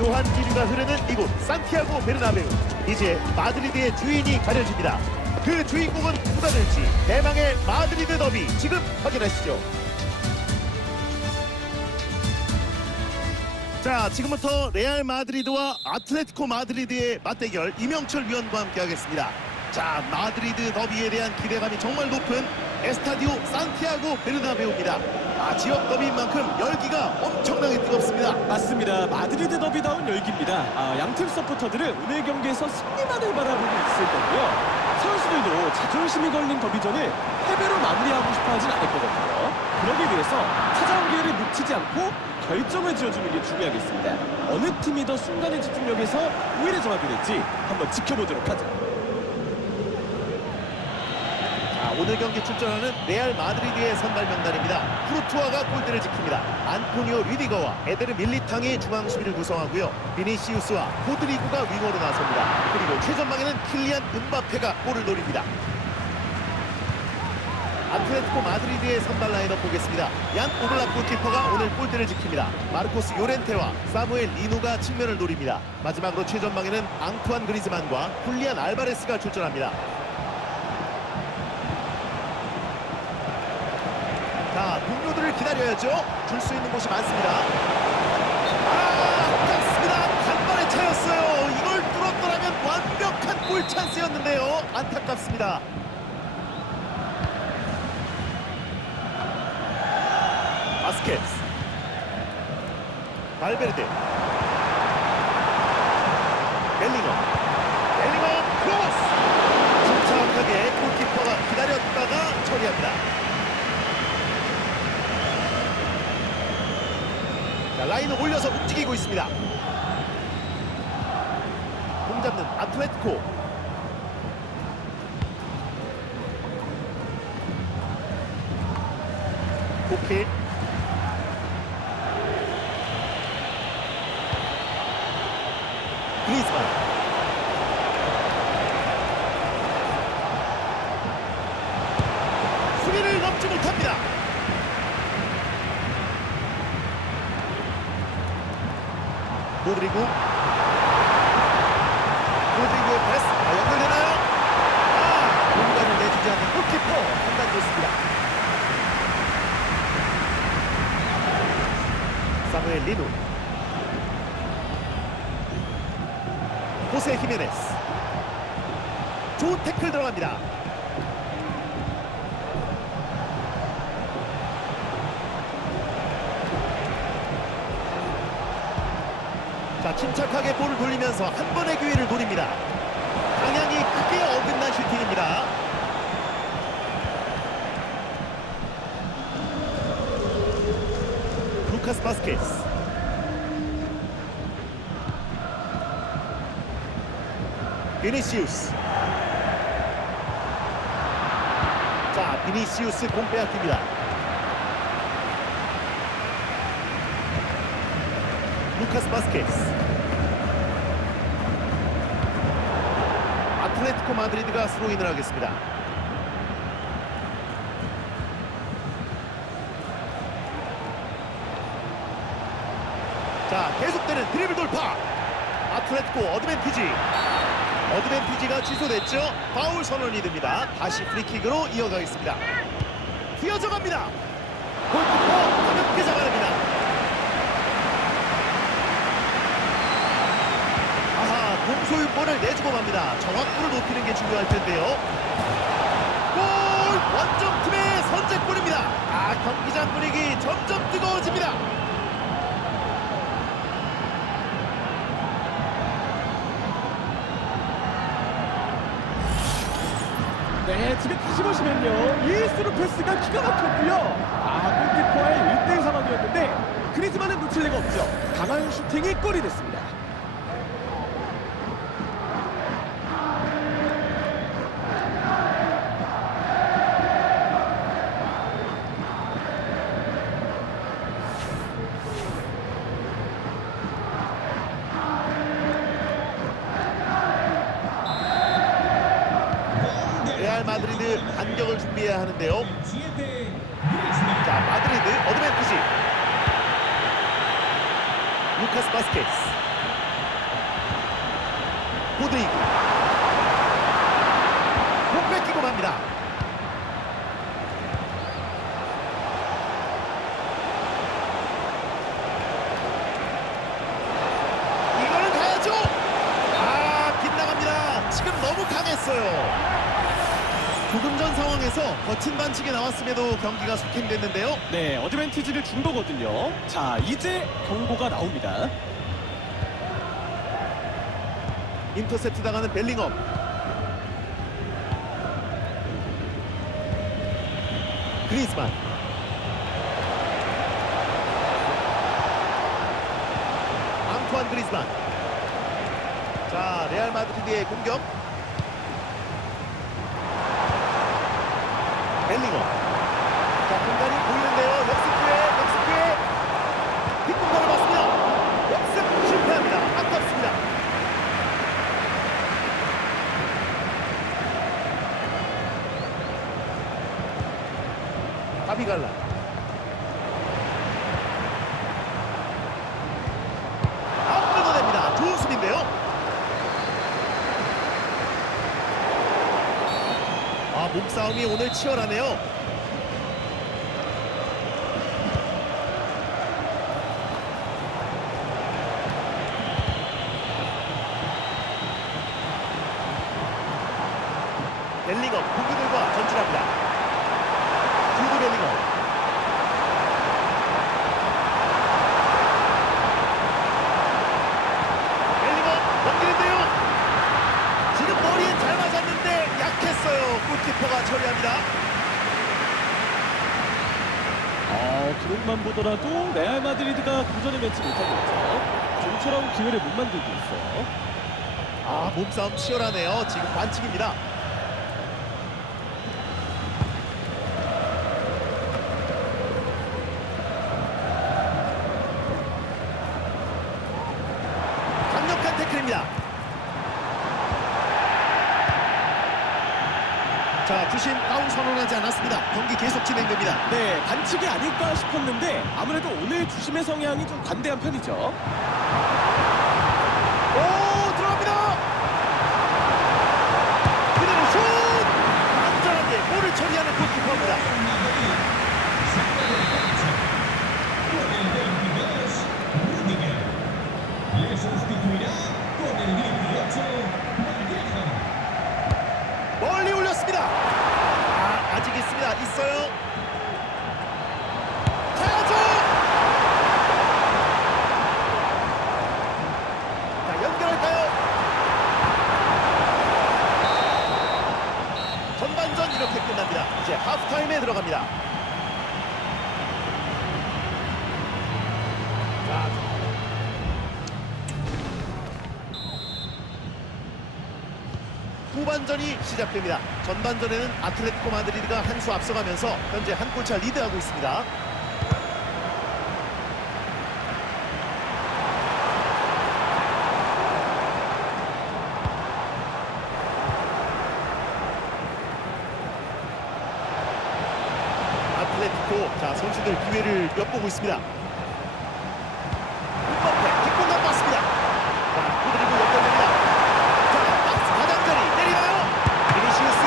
묘한 기류가 흐르는 이곳 산티아고 베르나베우. 이제 마드리드의 주인이 가려집니다. 그 주인공은 누가 될지 대망의 마드리드 더비 지금 확인하시죠. 자 지금부터 레알 마드리드와 아틀레티코 마드리드의 맞대결 이명철 위원과 함께 하겠습니다. 자 마드리드 더비에 대한 기대감이 정말 높은 에스타디오 산티아고 베르나베우입니다 아 지역 더비인 만큼 열기가 엄청나게 뜨겁습니다 맞습니다. 마드리드 더비다운 열기입니다. 아, 양팀 서포터들은 오늘 경기에서 승리만을 바라보고 있을 거고요. 선수들도 자존심이 걸린 더비전을 패배로 마무리하고 싶어 하진 않을 거거든요. 그러기 위해서 찾아온 기회를 놓치지 않고 결정을 지어주는 게 중요하겠습니다. 어느 팀이 더 순간의 집중력에서 우위를 점하게 될지 한번 지켜보도록 하죠. 자, 오늘 경기 출전하는 레알 마드리드의 선발 명단입니다. 쿠르투아가 골대를 지킵니다. 안토니오 리디거와 에데르 밀리탕이 중앙 수비를 구성하고요. 비니시우스와 포드리구가 윙어로 나섭니다. 그리고 최전방에는 킬리안 은바페가 골을 노립니다. 아틀레티코 마드리드의 선발 라인업 보겠습니다. 얀 오블락 골키퍼가 오늘 골대를 지킵니다. 마르코스 요렌테와 사무엘 리누가 측면을 노립니다. 마지막으로 최전방에는 앙투안 그리즈만과 훌리안 알바레스가 출전합니다. 자, 동료들을 기다려야죠. 줄 수 있는 곳이 많습니다. 아, 아깝습니다. 간발의 차였어요. 이걸 뚫었더라면 완벽한 골 찬스였는데요. 안타깝습니다. 바스켓스. 발베르데. 벨링엄. 벨링엄 크로스. 침착하게 골키퍼가 기다렸다가 처리합니다. 자, 라인을 올려서 움직이고 있습니다. 공 잡는 아틀레티코. 오케이. 그리즈만. 수비를 넘지 못합니다. 로드리구 로드리구의 패스. 아, 연결되나요? 아 공간을 내주지 않는 골키퍼. 판단 좋습니다. 사무엘 리누. 호세 히메네스. 좋은 태클 들어갑니다 자 침착하게 볼을 돌리면서 한 번의 기회를 노립니다. 방향이 크게 어긋난 슈팅입니다. 루카스 바스케스 비니시우스 자 비니시우스 공 빼앗깁니다. 루카스 바스케스. 아틀레티코 마드리드가 스로인을 하겠습니다. 자 계속되는 드리블 돌파. 아틀레티코 어드밴티지. 어드밴티지가 취소됐죠. 파울 선언이 됩니다. 다시 프리킥으로 이어가겠습니다. 휘어져 갑니다. 골키퍼 가볍게 잡아냅니다 아하 공 소유권을 내주고 맙니다 정확도를 높이는 게 중요할 텐데요 골 원정팀의 선제골입니다 아 경기장 분위기 점점 뜨거워집니다 네, 지금 다시 보시면요. 이 스루 패스가 기가 막혔고요. 아, 골키퍼의 1대1 상황이었는데 그리즈만은 놓칠 리가 없죠. 강한 슈팅이 골이 됐습니다. 레알 반격을 준비해야 하는데요. 자 마드리드 어드밴티지. 루카스 바스케스 보드리그 못 뺏기고 맙니다. 이거는 가야죠. 아 빗나갑니다. 지금 너무 강했어요. 조금 전 상황에서 거친 반칙이 나왔음에도 경기가 속행됐는데요. 네, 어드밴티지를 준 거거든요. 자, 이제 경고가 나옵니다. 인터셉트 당하는 벨링엄. 그리즈만. 앙투안 그리즈만. 자, 레알 마드리드의 공격. 벨링엄. 자, 공간이 보이는데요. 역습 기회. 뒷공간을 맞습니다. 역습 실패합니다. 아깝습니다. 바비갈라 아 끊어냅니다 좋은 수비인데요 아 몸 싸움이 오늘 치열하네요. 벨링엄 공격들과 전진합니다 주드 벨링엄 벨링엄 넘기는데요 지금 머리에 잘 맞았는데 약했어요 골키퍼가 처리합니다 어, 보더라도 레알 마드리드가 도전을 맺지 못하고 있죠. 좀처럼 기회를 못 만들고 있어요. 아 몸싸움 치열하네요 지금 반칙입니다 강력한 태클입니다 자 주심 선언하지 않았습니다 경기 계속 진행됩니다 네, 반칙이 아닐까 싶었는데 아무래도 오늘 주심의 성향이 좀 관대한 편이죠. 오 들어갑니다 그대로 슛 안전하게 볼을 처리하는 골키퍼입니다 멀리 올렸습니다 아, 아직 있습니다 있어요 가야죠 자 연결할까요? 전반전 이렇게 끝납니다. 이제 하프타임에 들어갑니다. 자, 후반전이 시작됩니다. 전반전에는 아틀레티코 마드리드가 한 수 앞서가면서 현재 한 골차 리드하고 있습니다. 아틀레티코 자 선수들 기회를 엿보고 있습니다. 음바페 뒷공간 맞습니다. 자 그드리고 연결됩니다. 자 박스 가장자리 때리나요? 비니시우스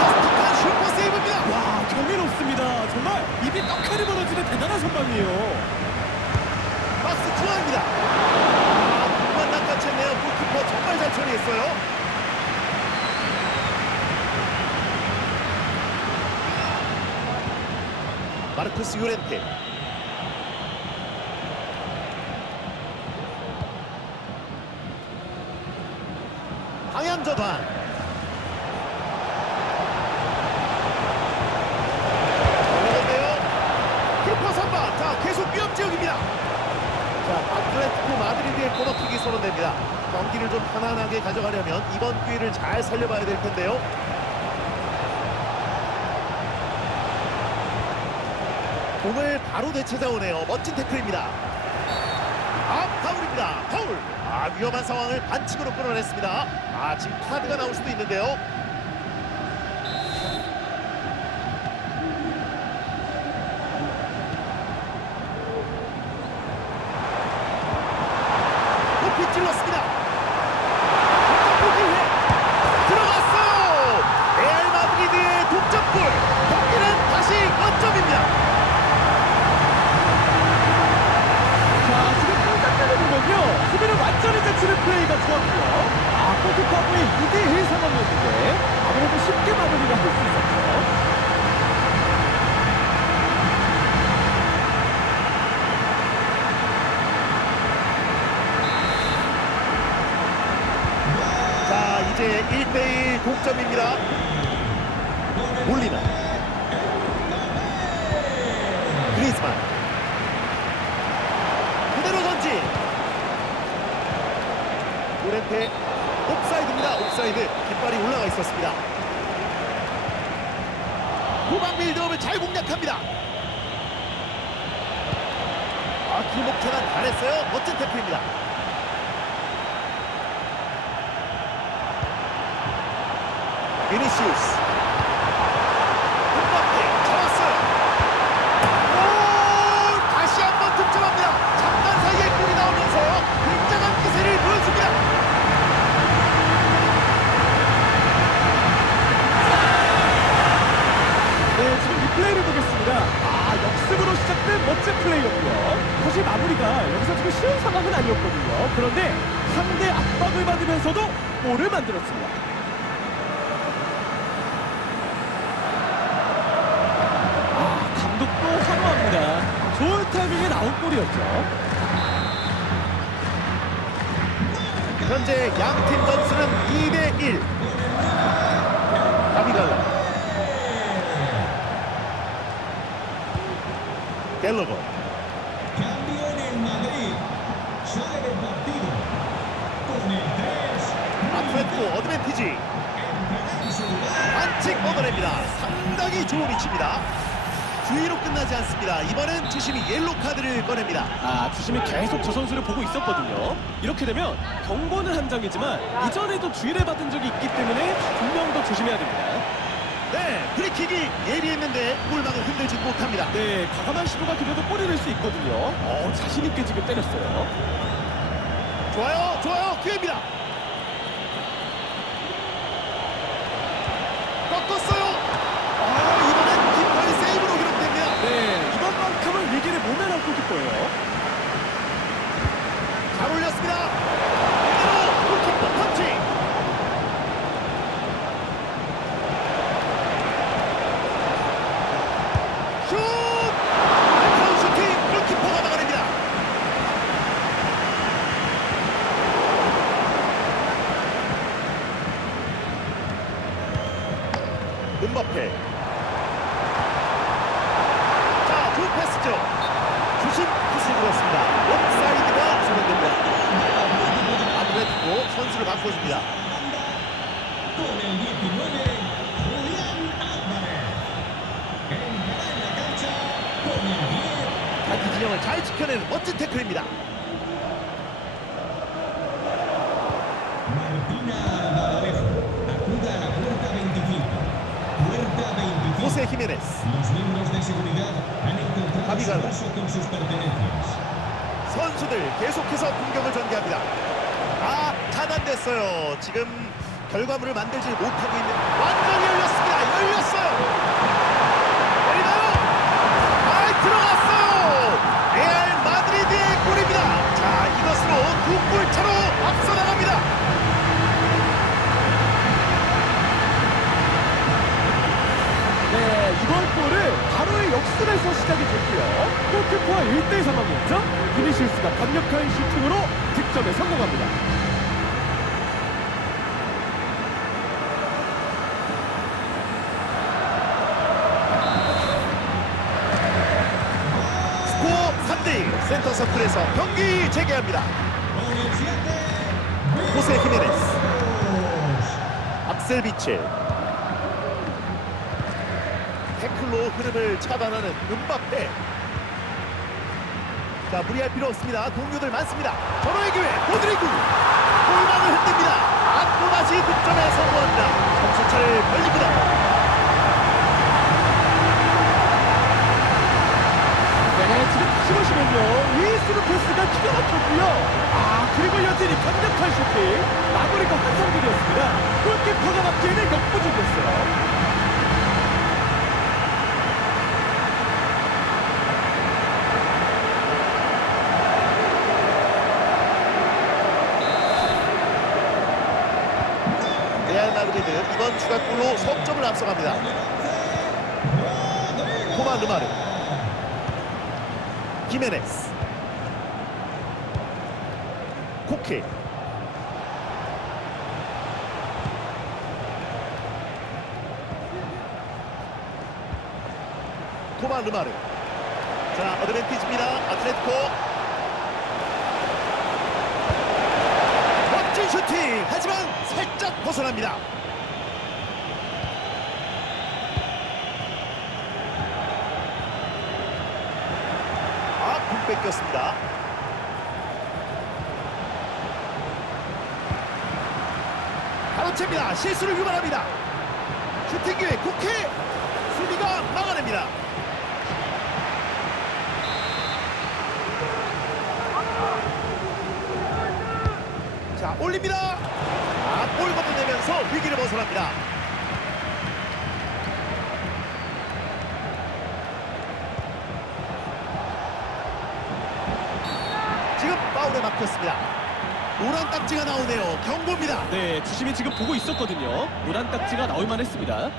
카스틱한 슈퍼 세이브입니다. 와, 경이롭습니다. 정말 입이 떡하니 벌어지는 대단한 선방이에요. 박스 중앙입니다. 아, 공만 낚아챘네요. 골키퍼 정말 잘 처리했어요. 요렌테. 방향 전환. 어려운데요. 키퍼 선방. 자 계속 위험 지역입니다. 자 아틀레티코 경기를 좀 편안하게 가져가려면 이번 기회를 잘 살려봐야 될 텐데요 공을 바로 되찾아오네요. 멋진 태클입니다. 아, 파울입니다. 파울. 아, 위험한 상황을 반칙으로 끌어냈습니다. 아, 지금 카드가 나올 수도 있는데요. 높이 찔렀습니다. 좋았고요. 아, 골키퍼하고의 2대1 상황이었는데 아무래도 쉽게 마무리가 할 수 있었죠. 자 이제 1대1 동점입니다. 몰리나. 그리즈만. 그대로 던진. 오렌테 옵사이드입니다. 옵사이드. 깃발이 올라가 있었습니다. 후방 빌드업을 잘 공략합니다. 아 차단 잘했어요. 멋진 태클입니다 비니시우스 음바페 잡았어요 오 다시 한번 득점합니다 잠깐 사이에 골이 나오면서 굉장한 기세를 보여줍니다 네, 지금 리플레이를 보겠습니다. 아, 역습으로 시작된 멋진 플레이였고요. 사실 마무리가 여기서 지금 쉬운 상황은 아니었거든요. 그런데 상대 압박을 받으면서도 골을 만들었습니다. 아, 감독도 환호합니다. 좋은 타이밍에 나온 골이었죠. 현재 양팀 점수는 2대1 가비갈라 갤러거 Campione il Madrid. Sale del partido. Con el 3. 아트레티코 어드밴티지 반칙 얻어냅니다 상당히 좋은 위치입니다 주의로 끝나지 않습니다 이번엔 주심이 옐로 카드를 꺼냅니다 아, 주심이 계속 저 선수를 보고 있었거든요. 이렇게 되면 경고는 한 장이지만 이전에도 주의를 받은 적이 있기 때문에 분명 더 조심해야 됩니다. 네 프리킥이 예리했는데 골망을 흔들지 못합니다 네, 과감한 시도가 그래도 골이 될 수 있거든요. 어, 자신 있게 지금 때렸어요. 좋아요 좋아요 기회입니다 꺾었어요 아 이번엔 깃발이 세이브로 기록됩니다 네, 이번만큼은 위기를 골키퍼예요. 잘 올렸습니다 그대로 골키퍼 펀치 슛 날카로운 슈팅 골키퍼가 막아냅니다 은바페 자, 좋은 패스죠. 주심 굿을 불었습니다. 옵사이드가 선언됩니다. 아트레티코 선수를 바꿔줍니다. Con el 19. Julián Álvarez. Entra en la cancha. Con el 10. 자기 진영을 잘 지켜내는 멋진 태클입니다. Martina Albaladejo. Acuda a la puerta 25. Puerta 25. 호세 히메네스 pertenencias. 선수들 계속해서 공격을 전개합니다. 아, 차단됐어요. 지금 결과물을 만들지 못하고 있는 완전히 열렸습니다. 열렸어요. 열리나요? 아, 들어갔어요. 레알 마드리드의 골입니다. 자, 이것으로 두 골 차로 앞서 나갑니다. 네, 이번 골은 역습에서 시작이 됐고요. 골키퍼와 1대1 상황이었죠. 비니시우스가 강력한 슈팅으로 득점에 성공합니다. 스코어 3대1 센터 서클에서 경기 재개합니다. Con el 7. 호세 히메네스 악셀 비첼 태클로 흐름을 차단하는 은바페 자 무리할 필요 없습니다 동료들 많습니다 전호의 기회 보드리구 골망을 흔듭니다 아, 또다시 득점에 성공합니다 점수차를 벌립니다 네, 지금 다시 보시면요. 위스루 패스가 기가 막혔고요. 아, 그리고 여전히 강력한 슈팅. 마무리가 환상적이었습니다. 골키퍼가 막기에는 역부족이었어요. 이번 추가골로 석점을 앞서갑니다. 토마 르마르. 히메네스. 코케. 토마 르마르. 자 어드밴티지입니다. 아틀레티코. 멋진 슈팅! 하지만 살짝 벗어납니다 아공 뺏겼습니다. 가로채입니다. 실수를 유발합니다. 슈팅 기회 국회 수비가 막아냅니다. 자 올립니다. 아볼 건너내면서 위기를 벗어납니다 지금 파울에 막혔습니다 노란 딱지가 나오네요 경고입니다 네, 주심이 지금 보고 있었거든요. 노란 딱지가 나올만 했습니다.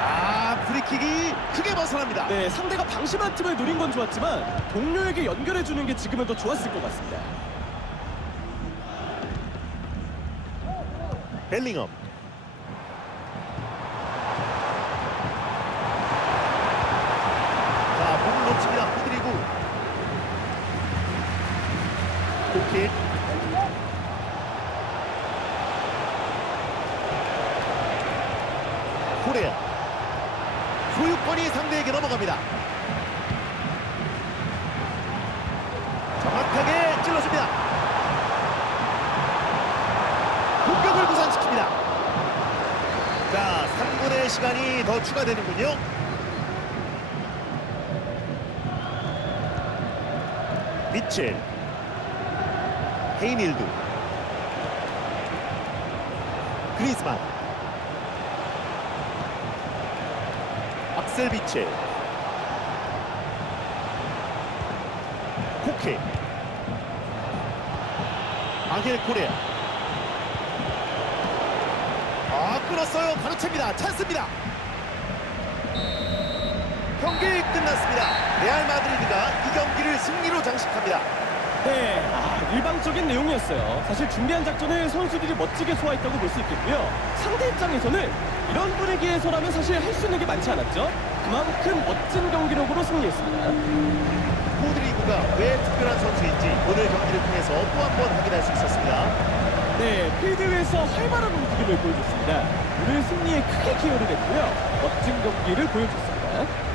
아 프리킥이 크게 벗어납니다 네, 상대가 방심한 틈을 노린 건 좋았지만 동료에게 연결해주는 게 지금은 더 좋았을 것 같습니다. 벨링엄 자 몸을 놓칩니다 후드리고 고킥 코레아 소유권이 넘어갑니다. 정확하게 찔러줍니다. 공격을 무산시킵니다. 자 3분의 시간이 더 추가되는군요. 미첼 헤이닐드 그리즈만 악셀 비첼 코케 아겔 코레아 아 끌었어요 가로챕니다 찬스입니다 경기 끝났습니다 레알 마드리드가 이 경기를 승리로 장식합니다 네, 아, 일방적인 내용이었어요. 사실 준비한 작전을 선수들이 멋지게 소화했다고 볼 수 있겠고요. 상대 입장에서는 이런 분위기에서라면 사실 할 수 있는 게 많지 않았죠. 그만큼 멋진 경기력으로 승리했습니다. 포드리구가 왜 특별한 선수인지 오늘 경기를 통해서 또 한 번 확인할 수 있었습니다 네, 필드 위에서 활발한 움직임을 보여줬습니다. 오늘 승리에 크게 기여를 했고요. 멋진 경기를 보여줬습니다.